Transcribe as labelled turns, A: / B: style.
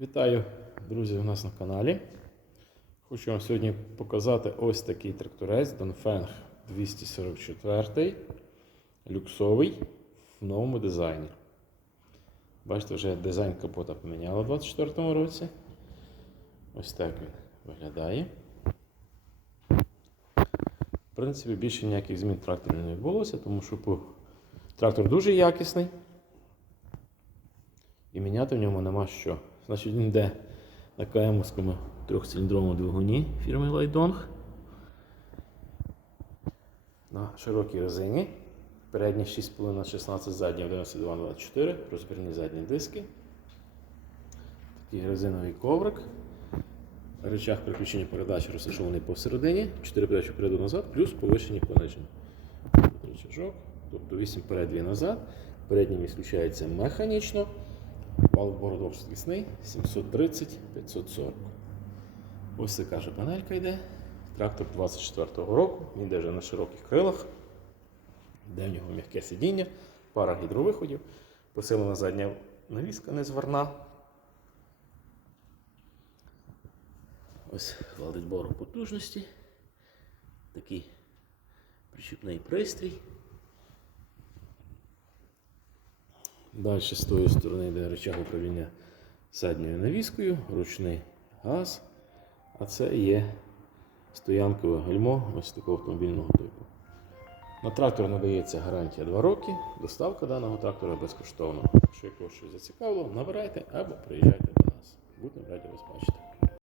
A: Вітаю, друзі, у нас на каналі. Хочу вам сьогодні показати ось такий тракторець Dongfeng 244 люксовий в новому дизайні. Бачите, вже дизайн капота поміняли у 2024 році. Ось так він виглядає. В принципі, більше ніяких змін в тракторі не відбулося, тому що трактор дуже якісний. І міняти в ньому нема що. Значить, він йде на КМовському трьохциліндровому двигуні фірми Лайдонг. На широкій резині. Передні 6,5 на 16 задні 11,2 на 24, розбірні задні диски. Такий резиновий коврик. Рычаг переключення передач розташований посередині, 4 передачі вперед назад, плюс повишені понижені. Тут рычажок, тобто 8 вперед, 2 назад. Передній міст включається механічно. Вал вбору двохшвидкісний 730 540. Ось така же панелька йде. Трактор 24-го року, він йде вже на широких крилах. Де в нього м'яке сидіння, пара гідровиходів, посилена задня навіска незварна. Ось вал відбору потужності. Такий причіпний пристрій. Далі з тої сторони йде рычаг управління задньою навіскою, ручний газ. А це є стоянкове гальмо ось такого автомобільного типу. На трактор надається гарантія 2 роки. Доставка даного трактора безкоштовна. Якщо якогось щось зацікавило, набирайте або приїжджайте до нас. Будемо раді вас бачити.